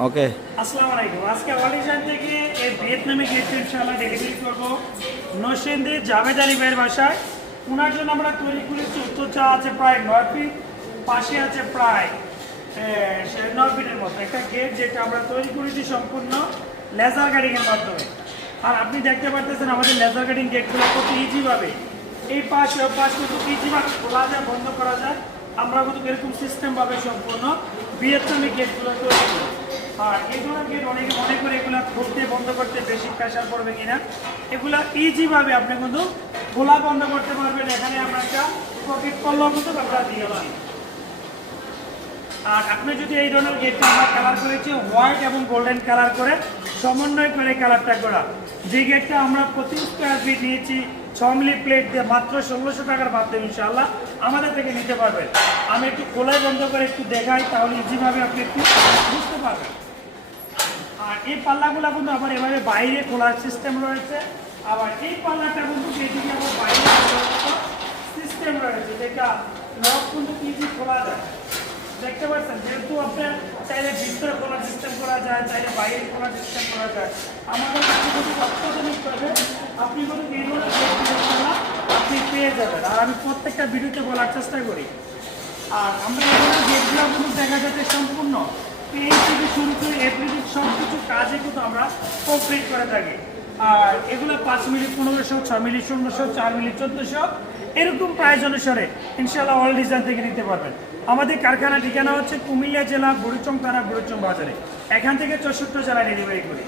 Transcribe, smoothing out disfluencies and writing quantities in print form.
ওকে। আসসালামু আলাইকুম। আজকে অডিশন থেকে এই ভিয়েতনামি গেটটা ইনশাআল্লাহ ডেলিভারি করবো নরসিংদী জাভেদ আলী ভাইয়ের বাসায়। ওনার জন্য আমরা তৈরি করেছি। উচ্চতা আছে প্রায় 9 ফিট, পাশে আছে প্রায় 9 ফিটের মতো একটা গেট, যেটা আমরা তৈরি করেছি সম্পূর্ণ লেজার কাটিংয়ের মাধ্যমে। আর আপনি দেখতে পারতেছেন আমাদের লেজার কাটিং গেটগুলো কত ইজিভাবে এই পাশ ও পাশ কিন্তু ইজিভাবে খোলা যায়, বন্ধ করা যায়। আমরা কিন্তু এরকম সিস্টেমভাবে সম্পূর্ণ ভিয়েতনামি গেটগুলো তৈরি করি। আর এই ধরনের গেট অনেকে মনে করে এগুলো খুলতে বন্ধ করতে বেশি প্রেশার পড়বে কিনা, এগুলো ইজিভাবে আপনি কিন্তু খোলা বন্ধ করতে পারবেন। এখানে আমরা একটা পকেট পল্লব কিন্তু আমরা দিয়েছি। আর আপনি যদি এই ধরনের গেটটা আমরা কালার করেছি হোয়াইট এবং গোল্ডেন কালার করে সমন্বয় করে কালারটা করা, যে গেটটা আমরা প্রতি স্কোয়ার ফিট নিয়েছি 6 মিলি প্লেট দিয়ে মাত্র 1600 টাকার মাধ্যমে ইনশাআল্লাহ আমাদের থেকে নিতে পারবেন। আমি একটু খোলাই বন্ধ করে একটু দেখাই, তাহলে ইজিভাবে আপনি একটু বুঝতে পারবেন। আর এই পাল্লাগুলো কিন্তু আবার এভাবে বাইরে খোলার সিস্টেম রয়েছে, আবার এই পাল্লাটা কিন্তু এদিকে আবার বাইরে সিস্টেম রয়েছে, যেটা লক কিন্তু ইজি খোলা যায়। দেখতে পাচ্ছেন, যেহেতু আপনার চাইলে ভিতরে খোলার সিস্টেম করা যায়, চাইলে বাইরে খোলার সিস্টেম করা যায়। আমাদের কাছে যদি অত্যাধুনিক করবে আপনি কিন্তু এই ধরনের আপনি পেয়ে যাবেন। আর আমি প্রত্যেকটা ভিডিওতে বলার চেষ্টা করি। আর আমরা এই ধরনের গেটগুলো কিন্তু দেখা যাচ্ছে সম্পূর্ণ পেজ থেকে শুরু করে এভরিথিং সব কিছু কাজে কিন্তু আমরা কমপ্লিট করে থাকি। আর এগুলো 5 মিলি 1500, 6 মিলি 1600, 4 মিলি 1400 এরকম প্রাইস অনুসারে ইনশাআল্লাহ অল ডিজাইন থেকে নিতে পারবেন। আমাদের কারখানা ঠিকানা হচ্ছে কুমিল্লা জেলা বুড়িচং থানা বুড়িচং বাজারে। এখান থেকে 64 জেলায় ডেলিভারি করি।